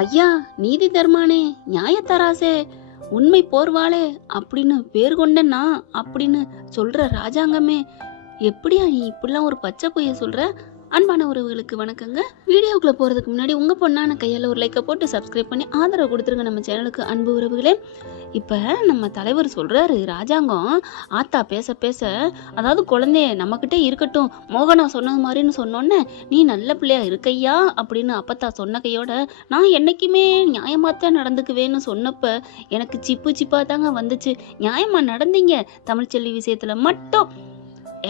ஐயா நீதி தர்மானே, நியாயத்தராசே, உண்மை போர்வாளே அப்படின்னு பேர் கொண்டனா அப்படின்னு சொல்ற ராஜாங்கமே, எப்படியா நீ இப்படிலாம் ஒரு பச்சை பொய்ய சொல்ற? அன்பான உறவுகளுக்கு வணக்கங்க. வீடியோக்குள்ள போறதுக்கு முன்னாடி உங்க பொண்ணான கையால ஒரு லைக்கை போட்டு சப்ஸ்கிரைப் பண்ணி ஆதரவு கொடுத்துருங்க நம்ம சேனலுக்கு. அன்பு உறவுகளே, இப்ப நம்ம தலைவர் சொல்றாரு, ராஜாங்கம் ஆத்தா பேச பேச, அதாவது குழந்தைய நம்மகிட்ட இருக்கட்டும், மோகனா சொன்னது மாதிரின்னு சொன்னோன்னே, நீ நல்ல பிள்ளையா இருக்கையா அப்படின்னு அப்பத்தா சொன்ன கையோட, நான் என்னைக்குமே நியாயமாத்தான் நடந்துக்குவேன்னு சொன்னப்ப எனக்கு சிப்பு சிப்பா தாங்க வந்துச்சு. நியாயமா நடந்தீங்க, தமிழ்ச்செல்வி விஷயத்துல மட்டும்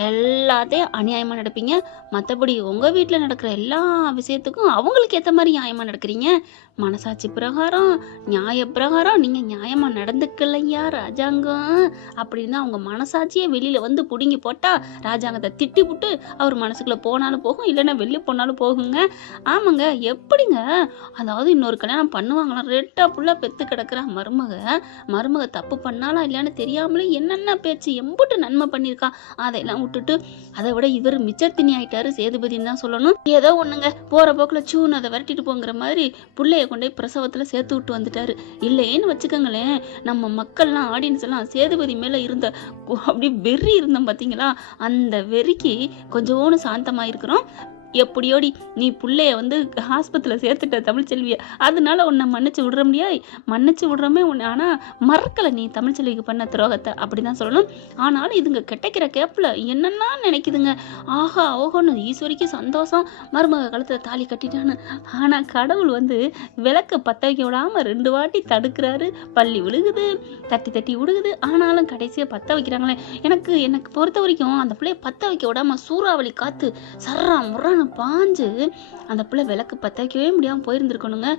எல்லாத்தையும் அநியாயமா நடப்பீங்க. மற்றபடி உங்க வீட்டுல நடக்கிற எல்லா விஷயத்துக்கும் அவங்களுக்கு ஏத்த மாதிரி நியாயமா நடக்கிறீங்க. மனசாட்சி பிரகாரம், நியாய பிரகாரம் நீங்க நியாயமா நடந்துக்கலையா ராஜாங்கம் அப்படின்னு அவங்க மனசாட்சியே வெளியில வந்து புடுங்கி போட்டா ராஜாங்கத்தை திட்டி விட்டு அவர் மனசுக்குள்ள போனாலும் போகும், இல்லைன்னா வெளியே போனாலும் போகுங்க. ஆமாங்க, எப்படிங்க, அதாவது இன்னொரு கல்யாணம் பண்ணுவாங்களாம், ரெட்டா புள்ள பெத்து கிடக்குற மருமக தப்பு பண்ணாலாம் இல்லையான்னு தெரியாமலே என்னென்ன பேச்சு எம்புட்டு நன்மை பண்ணியிருக்கா, அதெல்லாம் விட்டுட்டு அதை விட இவர் மிச்சத்தினி ஆயிட்டாரு சேதுபதினு தான் சொல்லணும். ஏதோ ஒண்ணுங்க, போற போக்குல சூன்னு அதை விரட்டிட்டு போங்கிற மாதிரி புள்ளைய கொண்டு பிரசவத்துல சேர்த்து விட்டு வந்துட்டாரு. இல்லையேன்னு வச்சுக்கோங்களேன், நம்ம மக்கள்லாம் ஆடியன்ஸ் எல்லாம் சேதுபதி மேல இருந்த அப்படி வெறி இருந்தோம் பாத்தீங்களா, அந்த வெறிக்கு கொஞ்சோன்னு சாந்தமாயிருக்கிறோம். எப்படியோடி நீ புள்ளைய வந்து ஆஸ்பத்திரியில சேர்த்துட்ட தமிழ்ச்செல்விய, அதனால உன்னை மன்னிச்சு விடுற முடியாது, மன்னிச்சு விடுறமே உன்னை, ஆனா மறக்கல நீ தமிழ்ச்செல்விக்கு பண்ண துரோகத்தை அப்படிதான் சொல்லணும். ஆனாலும் இதுங்க கிடைக்கிற கேப்ல என்னன்னா நினைக்குதுங்க, ஆஹா ஓஹோன்னு ஈஸ்வரிக்கு சந்தோஷம், மருமக கழுத்துல தாலி கட்டிட்டான்னு. ஆனா கடவுள் வந்து விளக்க பத்த வைக்க விடாம 2 வாட்டி தடுக்கிறாரு, பள்ளி விழுகுது, தட்டி தட்டி விடுகுது, ஆனாலும் கடைசியா பத்த வைக்கிறாங்களே. எனக்கு பொறுத்த வரைக்கும் அந்த பிள்ளைய பத்த வைக்க விடாம சூறாவளி காத்து சர்றா முறான்னு பாஞ்சு அந்த பிள்ளை விளக்கு பத்த வைக்கவே முடியாம போயிருந்துருக்கணுங்க.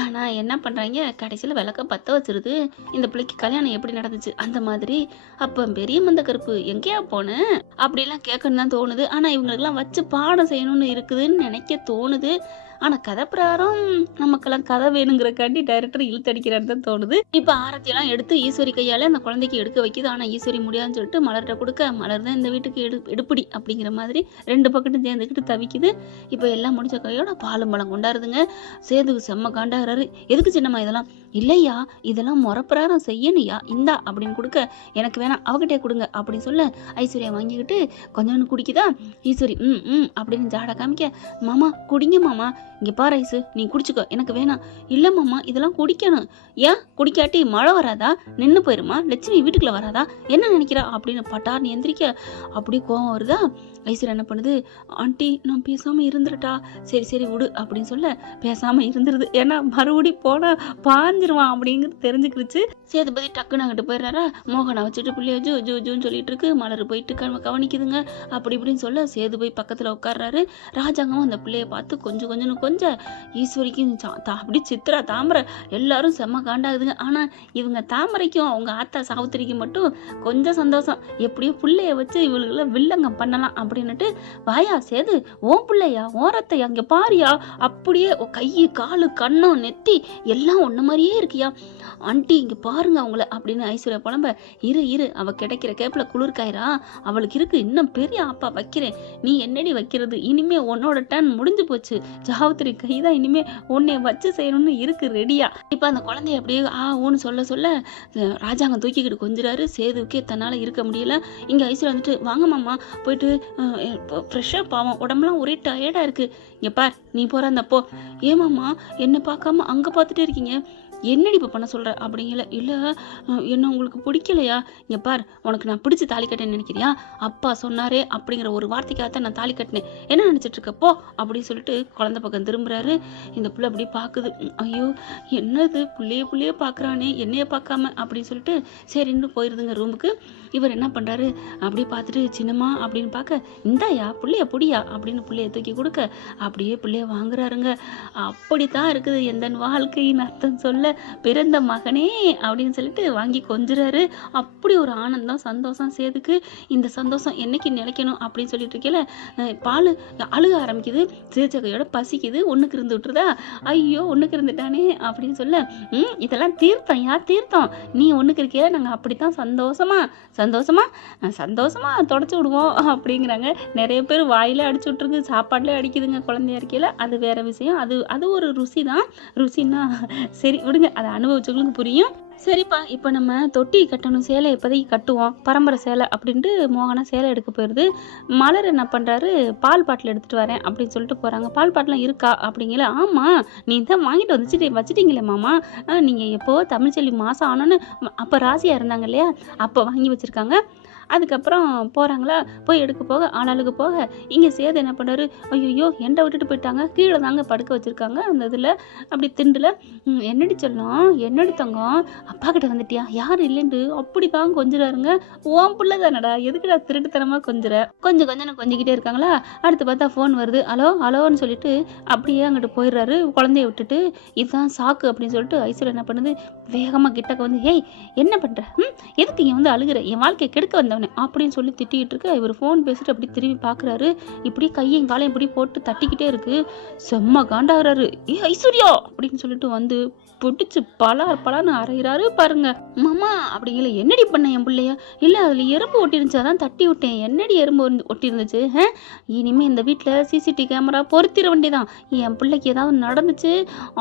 ஆனா என்ன பண்றாங்க, கடைசியில விளக்க பத்த வச்சிருது. இந்த பிள்ளைக்கு கல்யாணம் எப்படி நடந்துச்சு அந்த மாதிரி. அப்ப பெரிய மந்த கருப்பு எங்கேயா போன அப்படிலாம் கேட்கணும் தான் தோணுது. ஆனா இவங்களுக்கெல்லாம் வச்சு பாடம் செய்யணும்னு இருக்குதுன்னு நினைக்க தோணுது. ஆனா கதை பிரகாரம் நமக்கெல்லாம் கதை வேணுங்கிறக்காண்டி டைரக்டர் இழுத்தடிக்கிறான்னு தான் தோணுது. இப்ப ஆரத்தி எல்லாம் எடுத்து ஈஸ்வரி கையால அந்த குழந்தைக்கு எடுக்க வைக்குது. ஆனா ஈஸ்வரி முடியாதுன்னு சொல்லிட்டு மலர்கிட்ட கொடுக்க, மலர் தான் இந்த வீட்டுக்கு எடுப்படி அப்படிங்கிற மாதிரி 2 பக்கத்தும் சேர்ந்துக்கிட்டு தவிக்குது. இப்ப எல்லாம் முடிச்ச கையோட பாலும் பழம் கொண்டாடுதுங்க. சேதுக்கு செம்ம காண்டாகிறாரு. எதுக்கு சின்னம்மா இதெல்லாம்? இல்லையா, இதெல்லாம் முறப்பிரகாரம் செய்யணுயா, இந்தா அப்படின்னு கொடுக்க, எனக்கு வேணாம் அவகிட்டே கொடுங்க அப்படின்னு சொல்ல ஐஸ்வர்யா வாங்கிக்கிட்டு கொஞ்சோன்னு குடிக்குதா. ஈஸ்வரி அப்படின்னு ஜாட காமிக்க, மாமா குடிங்க மாமா, இங்க பாரு ஐசு, நீ குடிச்சுக்கோ, எனக்கு வேணாம். இல்ல மாமா இதெல்லாம் குடிக்கணும். ஏன் குடிக்காட்டி மழை வராதா, நின்று போயிருமா, லட்சுமி வீட்டுக்குள்ள வராதா, என்ன நினைக்கிறா அப்படின்னு பட்டார்னு எந்திரிக்க அப்படியே கோவம் வருதா. ஐஸ்வர்யா என்ன பண்ணுது, ஆண்டி நான் பேசாம இருந்துட்டா, சரி சரி விடு அப்படின்னு சொல்ல பேசாம இருந்துருது. ஏன்னா மறுபடி போனா பாஞ்சிருவான் அப்படிங்கிறது தெரிஞ்சுக்கிடுச்சு. சேதுபதி டக்குன்னு அங்கிட்டு போயிடுறாரா. மோகனை வச்சுட்டு பிள்ளைய ஜூ ஜூ ஜூன்னு சொல்லிட்டு இருக்கு. மலர் போயிட்டு கவனிக்குதுங்க. அப்படி இப்படின்னு சொல்ல சேது போய் பக்கத்துல உட்கார்றாரு. ராஜாங்கம் அந்த பிள்ளைய பார்த்து கொஞ்சம் ஈஸ்வரிக்கு அப்படி சித்ரா தாமரை எல்லாரும் செம்ம காண்டாகுதுங்க. ஆனா இவங்க தாமரைக்கும் அவங்க ஆத்தா சாவித்திரிக்கு மட்டும் கொஞ்சம் சந்தோஷம், எப்படியோ பிள்ளைய வச்சு இவளுகளை வில்லங்கம் பண்ணலாம் அப்படின்னுட்டு, வாயா சேது ஓன் பிள்ளையா ஓரத்தையா இங்க பாரியா, அப்படியே கை காலு கண்ணம் நெத்தி எல்லாம் ஒன்ன மாதிரியே இருக்கியா, ஆண்டி இங்க பாருங்க அவங்கள அப்படின்னு ஐஸ்வர்யா புலம்ப, இரு அவ கிடைக்கிற கேப்ல குளிர்காயிரா, அவளுக்கு இருக்கு இன்னும் பெரிய ஆப்பா வைக்கிறேன், நீ என்னடி வைக்கிறது, இனிமே உன்னோட டன் முடிஞ்சு போச்சு, ஜாவத்திரி கைதான் இனிமே உன்னைய வச்சு செய்யணும்னு இருக்கு ரெடியா. இப்ப அந்த குழந்தைய அப்படியே ஊன்னு சொல்ல ராஜாங்கம் தூக்கிக்கிட்டு கொஞ்சிறாரு. சேதுக்கே தன்னால இருக்க முடியல. இங்க ஐஸ்வர்யா வந்துட்டு, வாங்க மாமா போயிட்டு ஃப்ரெஷ்ஷா, பாவம் உடம்புலாம் ஒரே டயர்டா இருக்கு, இங்க பார் நீ போற அந்த போ. ஏமாம்மா என்ன பார்க்காம அங்க பார்த்துட்டே இருக்கீங்க, என்னடி இப்போ பண்ண சொல்ற அப்படிங்கல. இல்லை என்ன உங்களுக்கு பிடிக்கலையா, இங்கே பார் உனக்கு நான் பிடிச்சி தாலி கட்டேன்னு நினைக்கிறியா, அப்பா சொன்னாரே அப்படிங்கிற ஒரு வார்த்தைக்காகத்தான் நான் தாலி கட்டினேன், என்ன நினச்சிட்டு இருக்கப்போ அப்படின்னு சொல்லிட்டு குழந்தை பக்கம் திரும்புறாரு. இந்த பிள்ளை அப்படி பார்க்குது, ஐயோ என்னது புள்ளைய பார்க்குறானே என்னைய பார்க்காம அப்படின்னு சொல்லிட்டு சரின்னு போயிருதுங்க ரூமுக்கு. இவர் என்ன பண்ணுறாரு, அப்படியே பார்த்துட்டு சின்னம்மா அப்படின்னு பார்க்க, இந்தாயா புள்ளைய புடியா அப்படின்னு பிள்ளைய தூக்கி கொடுக்க அப்படியே பிள்ளைய வாங்குறாருங்க. அப்படித்தான் இருக்குது எந்த வாழ்க்கையின் அர்த்தம் சொல்ல, பிறந்த மகனே அப்படின்னு சொல்லிட்டு வாங்கி கொஞ்சுறாரு. அப்படி ஒரு ஆனந்தம் சந்தோஷம் சேதுக்கு. இந்த சந்தோஷம் என்னைக்கு நிலைக்கணும் அப்படின்னு சொல்லிட்டு இருக்கல, பால் அழுக ஆரம்பிக்குது. சிறுச்சகையோட பசிக்குது. ஒண்ணுக்கு இருந்து விட்டுருதா, ஐயோ ஒண்ணுக்கு இருந்துட்டானே அப்படின்னு சொல்ல, இதெல்லாம் தீர்த்தம் தீர்த்தம், நீ ஒண்ணுக்கு இருக்கியா, நாங்க அப்படித்தான் சந்தோஷமா தொடச்சு விடுவோம் அப்படிங்கிறாங்க. நிறைய பேர் வாயில அடிச்சு விட்டுருக்கு, சாப்பாடுல அடிக்குதுங்க குழந்தை. குழந்தையா இருக்கையில அது வேற விஷயம். அது அது ஒரு ருசி தான். ருசின்னா சரி விடுங்க, அதை அனுபவிச்சவங்களுக்கு புரியும். சரிப்பா, இப்போ நம்ம தொட்டி கட்டணும், சேலை இப்போதைக்கு கட்டுவோம், பரம்பரை சேலை அப்படின்ட்டு மோகனா சேலை எடுக்க போயிடுது. மலர் என்ன பண்ணுறாரு, பால் பாட்டில் எடுத்துகிட்டு வரேன் அப்படின்னு சொல்லிட்டு போகிறாங்க. பால் பாட்டிலாம் இருக்கா அப்படிங்கல. ஆமாம், நீ தான் வாங்கிட்டு வச்சுட்டீங்களே மாமா, நீங்கள் எப்போ தமிழ்ச்செல்வி மாதம் ஆனோன்னு அப்போ ராசியாக இருந்தாங்க இல்லையா, அப்போ வாங்கி வச்சுருக்காங்க. அதுக்கப்புறம் போகிறாங்களா, போய் எடுக்க போக ஆளாளுக்கு போக இங்கே சேது என்ன பண்ணாரு, ஐயோ என்கிட்ட விட்டுட்டு போயிட்டாங்க, கீழே தாங்க படுக்க வச்சுருக்காங்க அந்த இதில் அப்படி திண்டுல. என்னடி சொல்லும், என்னடி தங்கம், அப்பா கிட்ட வந்துட்டியா, யார் இல்லைன்னு அப்படி தான் கொஞ்சிறாருங்க. ஓம் பிள்ளை தானடா, எதுக்குடா திருட்டுத்தனமாக கொஞ்சம் கொஞ்சிக்கிட்டே இருக்காங்களா. அடுத்து பார்த்தா ஃபோன் வருது, ஹலோ ஹலோன்னு சொல்லிட்டு அப்படியே அங்கிட்டு போயிடுறாரு குழந்தைய விட்டுட்டு. இதுதான் சாக்கு அப்படின்னு சொல்லிட்டு ஐஸ்வர்யா என்ன பண்ணுது, வேகமாக கிட்டக்க வந்து, ஏய் என்ன பண்ணுற, எதுக்கு இங்கே வந்து அழுகிற, என் வாழ்க்கையை கெடுக்க வந்தவனே அப்படின்னு சொல்லி திட்டிக்கிட்டு இருக்க. இவர் ஃபோன் பேசிட்டு அப்படி திரும்பி பார்க்குறாரு. இப்படி கையையும் காலையும் இப்படி போட்டு தட்டிக்கிட்டே இருக்கு. செம்ம காண்டாகிறாரு. ஏ ஐஸ்வர்யா அப்படின்னு சொல்லிட்டு வந்து பிடிச்சி பலான்னு அரைகிறாரு பாருங்க. மாமா அப்படிங்கல, என்னடி பண்ண என் பிள்ளைய, இல்லை அதில் எறும்பு ஒட்டிருந்துச்சு, அதான் தட்டி விட்டேன். என்னடி எறும்பு ஒட்டி இருந்துச்சு, இனிமேல் இந்த வீட்டில் சிசிடிவி கேமரா பொருத்திட வேண்டியதான், என் பிள்ளைக்கு ஏதாவது நடந்துச்சு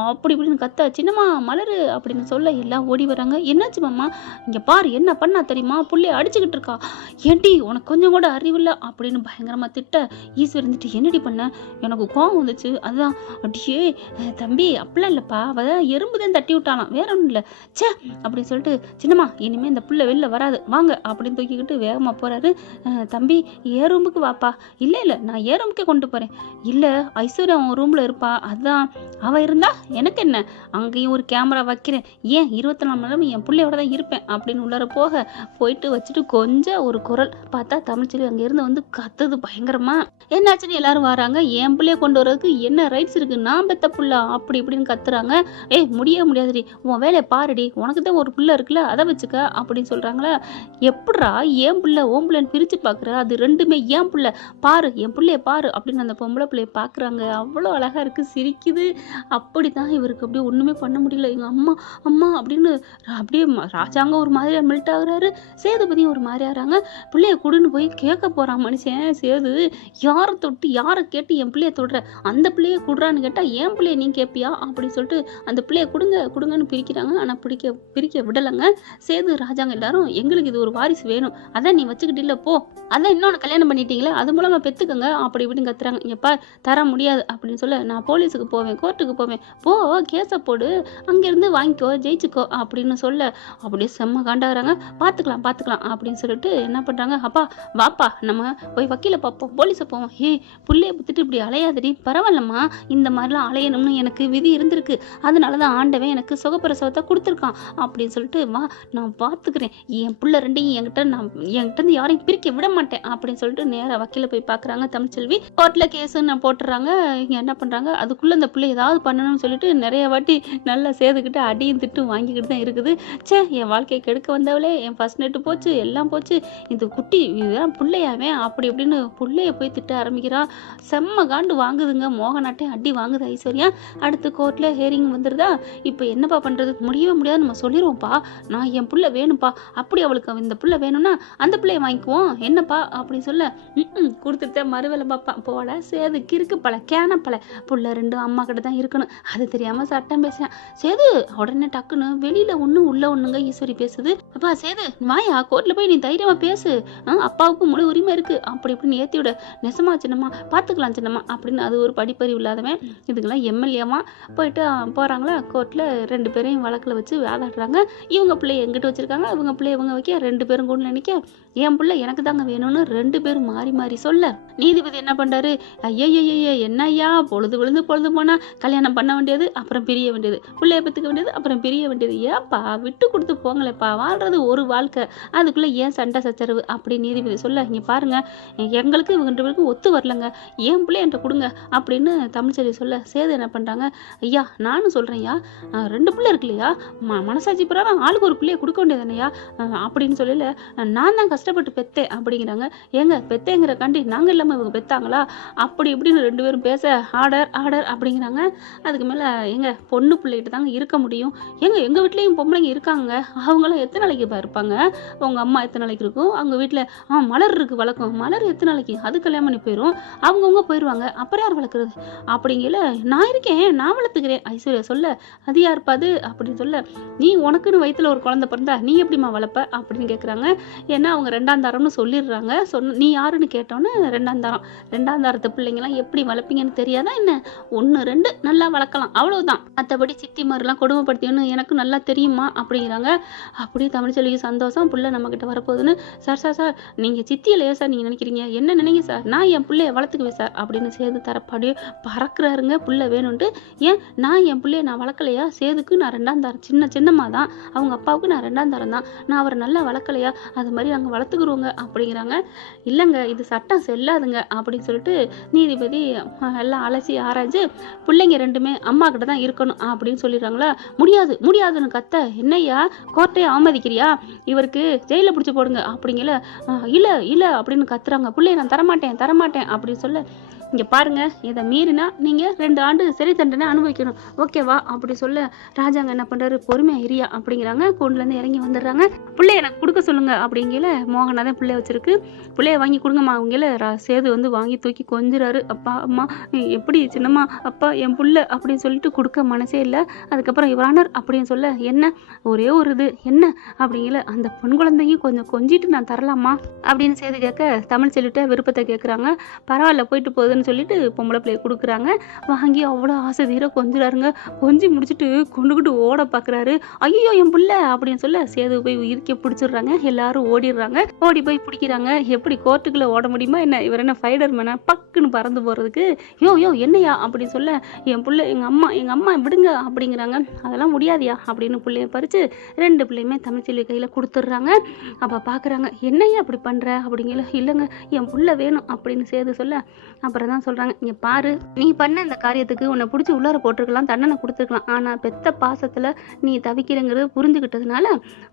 அப்படி இப்படின்னு கத்த. சின்னம்மா மலரு அப்படின்னு சொல்ல எல்லாம் ஓடி வராங்க. என்னாச்சு மாமா, இங்கே பாரு என்ன பண்ணா தெரியுமா, பிள்ளைய அடிச்சுக்கிட்டு இருக்கா, ஏன்டி உனக்கு கொஞ்சம் கூட அறிவில்லை அப்படின்னு பயங்கரமாக திட்ட. ஈஸ்வர் இருந்துட்டு, என்னடி பண்ண, எனக்கு கோவம் வந்துச்சு அதுதான். அடியே தம்பி அப்படிலாம் இல்லைப்பா, அவ எறும்பு தான் தட்டி விட்டாலாம், வேற ஒன்றும் இல்லை, சே அப்படின்னு சொல்லிட்டு, சின்னம்மா இனிமேல் இந்த பிள்ளை வெளில வராது வாங்க அப்படின்னு தூக்கிக்கிட்டு வேகமாக போகிறாரு. தம்பி ரூமுக்கு வாப்பா. இல்லை நான் ரூமுக்கே கொண்டு போகிறேன். இல்லை ஐஸ்வர்யா அவன் ரூமில் இருப்பா, அதுதான் அவள் இருந்தா எனக்கு என்ன, அங்கேயும் ஒரு கேமரா வைக்கிறேன், ஏன் 24 மணி நேரம் என் பிள்ளையோட தான் இருப்பேன் அப்படின்னு உள்ளார போயிட்டு வச்சுட்டு கொஞ்சம் ஒரு குரல் பார்த்தா தமிழ்ச்செல்வி அங்கேருந்து வந்து கத்துது பயங்கரமா. என்னாச்சுன்னு எல்லாரும் வராங்க. என் பிள்ளைய கொண்டு வர்றதுக்கு என்ன ரைட்ஸ் இருக்கு, நான் பெத்த புள்ள அப்படி இப்படின்னு கத்துறாங்க. முடியாதுடி, உன் வேலையை பாருடி, உனக்கு தான் ஒரு பிள்ளை இருக்குல்ல அதை வச்சுக்க அப்படின்னு சொல்றாங்களா. எப்படா என் பிள்ளை ஓம் பிள்ளைன்னு பிரிச்சு பாக்குற, அது ரெண்டுமே என் பிள்ளை, பாரு என் பிள்ளைய பாரு அப்படின்னு அந்த பொம்பளை பிள்ளைய பாக்குறாங்க. அவ்வளோ அழகா இருக்கு, சிரிக்குது. அப்படிதான் இவருக்கு அப்படியே ஒண்ணுமே பண்ண முடியல. எங்க அம்மா அம்மா அப்படின்னு அப்படியே ராஜாங்க ஒரு மாதிரியா மெல்ட் ஆகுறாரு, சேதுபதியும் ஒரு மாதிரி ஆகுறாங்க. பிள்ளைய கொடுன்னு போய் கேட்க போறான் மனுஷன். சேது, யாரை தொட்டு யாரை கேட்டு என் பிள்ளைய தொடுற, அந்த பிள்ளைய கொடுறான்னு கேட்டா என் பிள்ளைய நீ கேட்பியா அப்படின்னு சொல்லிட்டு அந்த பிள்ளைய கொடுங்கன்னு பிரிக்கிறாங்க. ஆனா பிரிக்க விடலைங்க. சேது ராஜாங்க எல்லாரும், எங்களுக்கு இது ஒரு வாரிசு வேணும், அதான் நீ வச்சுக்கிட்டு போ, அதான் இன்னொன்னு கல்யாணம் பண்ணிட்டீங்களே அது மூலமா பெத்துக்கங்க அப்படி இப்படின்னு கத்துறாங்க. இங்கப்பா தர முடியாது அப்படின்னு சொல்ல, நான் போலீஸுக்கு போவேன், கோர்ட்டுக்கு போவேன், போ கேஸை போடு, அங்கிருந்து வாங்கிக்கோ ஜெயிச்சுக்கோ அப்படின்னு சொல்ல அப்படியே செம்ம காண்டாகிறாங்க. பார்த்துக்கலாம் அப்படின்னு சொல்லிட்டு என்ன பண்றாங்க, அப்பா வாப்பா நம்ம போய் வக்கீல பார்ப்போம், போலீஸை போவோம். புள்ளைய பத்துட்டு இப்படி அலையாதடி, பரவாயில்லம்மா, இந்த மாதிரிலாம் அலையணும்னு எனக்கு விதி இருந்திருக்கு, அதனாலதான் ஆண்டவன் எனக்கு சுகப்பிரசவத்தை கொடுத்துருக்கான் அப்படின்னு சொல்லிட்டு, வா நான் பார்த்துக்கிறேன், என் பிள்ளை ரெண்டையும் என்கிட்ட இருந்து யாரையும் பிரிக்க விட மாட்டேன் அப்படின்னு சொல்லிட்டு நேராக வக்கீல போய் பார்க்குறாங்க. தமிழ்ச்செல்வி கோர்ட்டில் கேஸுன்னு போட்டுறாங்க. இங்கே என்ன பண்ணுறாங்க, அதுக்குள்ளே இந்த பிள்ளை ஏதாவது பண்ணணும்னு சொல்லிட்டு நிறைய வாட்டி நல்லா சேர்த்துக்கிட்டு அடியும் திட்டும் வாங்கிக்கிட்டு தான் இருக்குது. சே என் வாழ்க்கையை கெடுக்க வந்தவளே, என் ஃபர்ஸ்ட் நெட்டு போச்சு, எல்லாம் போச்சு, இந்த குட்டி இதெல்லாம் பிள்ளையாவே அப்படி இப்படின்னு பிள்ளைய போய் திட்ட ஆரம்பிக்கிறா. செம்ம காண்டு வாங்குதுங்க. மோகனாட்டே அடி வாங்குது ஐஸ்வர்யா. அடுத்து கோர்ட்டில் ஹேரிங் வந்துருதா. இப்போ என்னப்பா பண்ணுறது, முடியவே முடியாது, நம்ம சொல்லிடுவோம்ப்பா, நான் என் பிள்ளை வேணும்ப்பா, அப்படி அவளுக்கு இந்த பிள்ளை வேணும்னா அந்த பிள்ளைய வாங்கிக்குவோம் என்னப்பா அப்படின்னு சொல்ல, கொடுத்துட்டே மறுவேலை பாப்பா போல. சேது கிறுக்கு பல கேன பல, புள்ள ரெண்டும் அம்மா கிட்ட தான் இருக்கணும், அது தெரியாம சட்டம் பேசுறேன். சேது உடனே டக்குன்னு வெளியில ஒண்ணு உள்ள ஒண்ணுங்க ஈஸ்வரி பேசுது. அப்பா சேது வாயா, கோர்ட்ல போய் நீ தைரியமா பேசு, அப்பாவுக்கு முழு உரிமை இருக்கு அப்படி இப்படின்னு ஏத்தி விட. நெசமா சின்னம்மா, பாத்துக்கலாம் சின்னம்மா அப்படின்னு அது ஒரு படிப்பறிவு இல்லாதவன். இதுக்கெல்லாம் எம்எல்ஏமா போயிட்டு போறாங்களா. கோர்ட்ல 2 பேரையும் வழக்குல வச்சு வாதாடுறாங்க. இவங்க பிள்ளைய எங்கிட்ட வச்சிருக்காங்க, இவங்க பிள்ளைய இவங்க வைக்க, 2 பேரும் கூட நினைக்க, என் பிள்ளை எனக்கு தாங்க வேணும்னு 2 பேரும் மாறி சொல்ல, நீதிபதி என்ன பண்றாரு, ஐயா என்ன ஐயா, பொழுது விழுந்து பொழுது போனா கல்யாணம் பண்ண வேண்டியது அப்புறம் பிரிய வேண்டியது, பிள்ளைய பெற்றுக்க வேண்டியது அப்புறம் பிரிய வேண்டியது, ஏப்பா விட்டு கொடுத்து போங்களேப்பா, வாழ்றது ஒரு வாழ்க்கை, அதுக்குள்ள ஏன் சண்டை சச்சரவு அப்படி நீதிபதி சொல்ல, இங்க பாருங்க எங்களுக்கு இவங்க 2 பேருக்கும் ஒத்து வரலங்க, என் பிள்ளை என்கிட்ட கொடுங்க அப்படின்னு தமிழ்ச்செல்வி சொல்ல, சேது என்ன பண்றாங்க, ஐயா நானும் சொல்றேன் ஐயா, 2 பிள்ளை இருக்கு இல்லையா, மனசாட்சி பிரகாரம் ஆளுக்கு ஒரு பிள்ளைய கொடுக்க வேண்டியதுனையா அப்படின்னு சொல்லல, நான் தான் கஷ்டப்பட்டு பெத்தேன் அப்படிங்கிறாங்க. ஏங்க பெத்தேங்கிற காண்டி நாங்க இல்லாம இவங்க பெத்தாங்களா அப்படி இப்படின்னு 2 பேரும் பேச, ஆர்டர் அப்படிங்கிறாங்க. அதுக்கு மேல எங்க பொண்ணு பிள்ளைகிட்ட தாங்க இருக்க முடியும், எங்க வீட்லயும் பொம்பளைங்க இருக்காங்க, அவங்களாம் எத்தனை நாளைக்கு இருப்பாங்க, உங்க அம்மா எத்தனை நாளைக்கு இருக்கும். அவங்க வீட்டில் மலர் இருக்குது வளர்க்கும். மலர் எத்தனை நாளைக்கு, அது கல்யாணம் பண்ணி போயிடும், அவங்கவுங்க போயிடுவாங்க, அப்புறம் யார் வளர்க்குறது அப்படிங்கல. நான் இருக்கேன், நான் வளர்த்துக்கிறேன் ஐஸ்வர்யா சொல்ல. அது யாருப்பா அது அப்படின்னு சொல்ல, நீ உனக்குன்னு வயிற்றுல ஒரு குழந்தை பிறந்தா நீ எப்படிம்மா வளர்ப்ப அப்படின்னு கேட்குறாங்க. ஏன்னா அவங்க 2ஆம் தரம்னு சொல்லிடுறாங்க. நீ யாருன்னு கேட்டோன்னு 2ஆம் தரம். 2ஆம் தரத்து பிள்ளைங்களாம் எப்படி வளர்ப்பீங்கன்னு தெரியாதா என்ன, 1 2 நல்லா வளர்க்கலாம் அவ்வளவுதான், மற்றபடி சித்தி மாதிரிலாம் கொடுமைப்படுத்தின்னு எனக்கு நல்லா தெரியுமா அப்படிங்கிறாங்க. அப்படியே தமிழ்ச்செல்விக்கு சந்தோஷம், புள்ள நம்மக்கிட்ட வரப்போகுதுன்னு. சார் சார் சார் நீங்கள் சித்தி இல்லையா சார் நீங்கள் நினைக்கிறீங்க, என்ன நினைங்க சார், நான் என் பிள்ளைய வளர்த்துக்குவேன் சார் அப்படின்னு சேது தரப்பாடியே பறக்குறாருங்க புள்ள வேணும்ன்ட்டு. ஏன் நான் என் பிள்ளைய நான் வளர்க்கலையா, சேதுக்கு நான் 2ஆம் தரம், சின்னம்மா தான், அவங்க அப்பாவுக்கு நான் 2ஆம் தரம் தான், நான் அவரை நல்லா வளர்க்கலையா, அது மாதிரி நாங்கள் வளர்த்துக்குருவோங்க அப்படிங்கிறாங்க. இல்லைங்க இது சட்டம் செல்லாதுங்க அப்படின்னு சொல்லிட்டு நீதிபதி எல்லாம் அலசி ஆராய்ஞ்சு பிள்ளைங்க 2மே அம்மா கிட்ட தான் இருக்கணும் அப்படின்னு சொல்லிடுறாங்களா. முடியாதுன்னு கத்த, என்னையா கோர்ட்டையை அவமதிக்கிறியா, இவருக்கு ஜெயிலில் பிடிச்சி போடுங்க அப்படிங்கல. இல்லை அப்படின்னு கத்துறாங்க. பிள்ளைய நான் தரமாட்டேன் அப்படின்னு சொல்ல, இங்கே பாருங்க இதை மீறினா நீங்கள் 2 ஆண்டு சிறை தண்டனை அனுபவிக்கணும் ஓகேவா அப்படி சொல்ல, ராஜாங்க என்ன பண்ணுறாரு, பொறுமையா இரியா அப்படிங்கிறாங்க. கூண்டுலேருந்து இறங்கி வந்துடுறாங்க. பிள்ளைய எனக்கு கொடுக்க சொல்லுங்க அப்படிங்கல. மோகனா தான் பிள்ளைய வச்சிருக்கு, பிள்ளைய வாங்கி கொடுங்கம்மா அவங்கள. சேது வந்து வாங்கி தூக்கி கொஞ்சிறாரு. அப்பா அம்மா எப்படி சின்னம்மா அப்பா என் புள்ள அப்படின்னு சொல்லிட்டு கொடுக்க மனசே இல்லை. அதுக்கப்புறம் இவரானர் அப்படின்னு சொல்ல, என்ன ஒரே ஒரு இது என்ன அப்படிங்கல, அந்த பெண் குழந்தையும் கொஞ்சம் கொஞ்சிட்டு நான் தரலாமா அப்படின்னு சேது கேட்க, தமிழ்ச்செல்விட்ட விருப்பத்தை கேட்குறாங்க. பரவாயில்ல போயிட்டு போகுதுன்னு சொல்லிட்டு பொம்பளை பிள்ளைய கொடுக்குறாங்க. வாங்கி அவ்வளோ ஆசை தீர கொஞ்சிறாருங்க. கொஞ்சி முடிச்சுட்டு கொண்டுகிட்டு ஓட பார்க்குறாரு. ஐயோ என் புள்ள அப்படின்னு சொல்ல, சேது போய் இறுக்கி பிடிச்சிடுறாங்க. எல்லாரும் ஓடிடுறாங்க. ஓடி போய் பிடிக்கிறாங்க. எப்படி கோர்ட்டுக்குள்ளே ஓட முடியுமா என்ன, இவர் என்ன ஃபைடர் மேனா பக்குன்னு பறந்து போகிறதுக்கு. யோ என்னையா அப்படின்னு சொல்ல, என் புள்ள எங்கள் அம்மா விடுங்க அப்படிங்கிறாங்க. அதெல்லாம் முடியாதியா அப்படின்னு பிள்ளைய பறித்து 2 பிள்ளையுமே தமிழ்ச்செல்வி கையில் கொடுத்துட்றாங்க. அப்போ பார்க்குறாங்க, என்னையா அப்படி பண்ணுற அப்படிங்கல. இல்லைங்க என் புள்ள வேணும் அப்படின்னு சேது சொல்ல, அப்புறம் தான் சொல்கிறாங்க, இங்கே பாரு நீ பண்ண இந்த காரியத்துக்கு உன்னை பிடிச்சி உள்ளார போட்டிருக்கலாம், தண்டனை கொடுத்துருக்கலாம், ஆனால் பெத்த பாசத்தில் நீ தவிக்கிறங்கிறது புரிஞ்சுக்கிட்டதுனால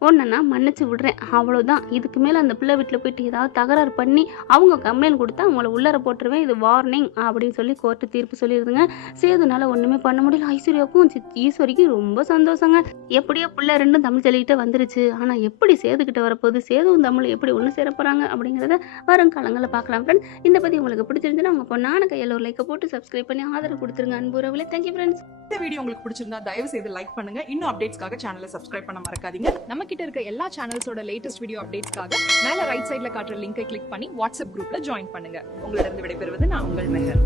உன்னை நான் மன்னிச்சு விடுறேன் அவ்வளோதான். இதுக்கு மேலே அந்த பிள்ளை வீட்டில் போயிட்டு ஏதாவது தகராறு பண்ணி அவங்க கம்ப்ளைண்ட் கொடுத்தா அவங்கள உள்ளார போட்டுருவேன், இது வார்னிங் அப்படின்னு சொல்லி கோர்ட்டு தீர்ப்பு சொல்லிடுதுங்க. சேதுனால ஒன்றுமே பண்ண முடியல. ஐஸ்வர்யாவுக்கும் ஈஸ்வரிக்கும் ரொம்ப சந்தோஷங்க. எப்படியோ பிள்ளை 2 தமிழ்ச்செல்விக்கிட்ட வந்துருச்சு. ஆனால் எப்படி சேதுக்கிட்ட வரப்போகுது, சேதுவும் தமிழ் எப்படி ஒன்று சேர போகிறாங்க அப்படிங்கிறத வரும் காலங்களில் பார்க்கலாம் ஃப்ரெண்ட்ஸ். இந்த பற்றி உங்களுக்கு பிடிச்சிருந்துச்சுன்னா உங்கள் பொண்ணான கையில் ஒரு லைக்கை போட்டு சப்ஸ்கிரைப் பண்ணி ஆதரவு கொடுத்துருங்க அன்பு உறவுகளே. Thank you friends. இந்த வீடியோ உங்களுக்கு பிடிச்சிருந்தா தயவு செய்து லைக் பண்ணுங்க. இன்னும் அப்டேட்ஸ்க்காக சேனலை சப்ஸ்கிரைப் பண்ண மறக்காதீங்க. நம்ம கிட்ட இருக்க எல்லா சேனல்ஸோட லேட்டஸ்ட் வீடியோ அப்டேட்ஸ்க்காக மேல ரைட் சைடுல காட்டுற லிங்கை கிளிக் பண்ணி வாட்ஸ்அப் குரூப்ல ஜாயின் பண்ணுங்க. உங்களிடம் விடைபெறுவது நான் உங்கள் மெஹர்.